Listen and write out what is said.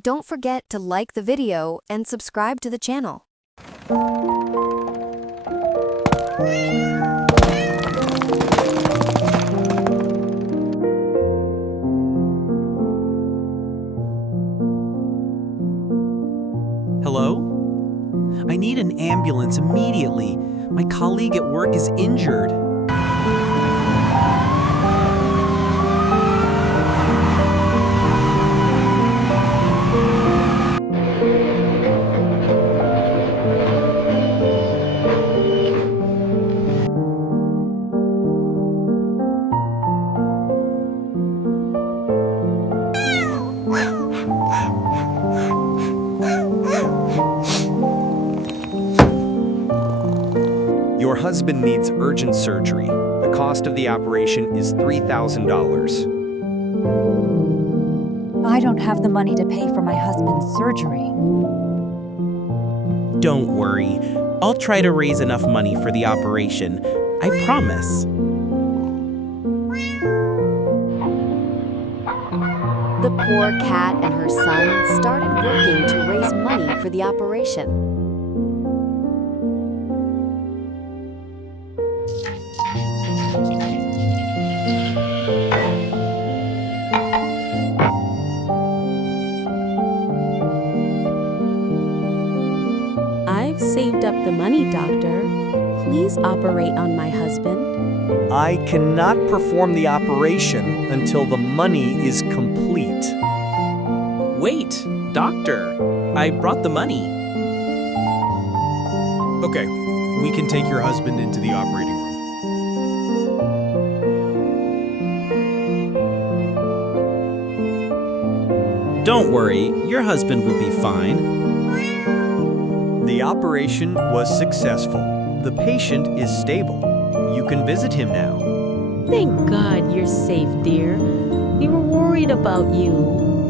Don't forget to like the video and subscribe to the channel. Hello? I need an ambulance immediately. My colleague at work is injured. Your husband needs urgent surgery. The cost of the operation is $3,000. I don't have the money to pay for my husband's surgery. Don't worry. I'll try to raise enough money for the operation. I promise. The poor cat and her son started working to raise money for the operation. I've saved up the money, doctor. Please operate on my husband. I cannot perform the operation until the money is complete. Wait, doctor. I brought the money. Okay, we can take your husband into the operating room. Don't worry, your husband will be fine. The operation was successful. The patient is stable. You can visit him now. Thank God you're safe, dear. We were worried about you.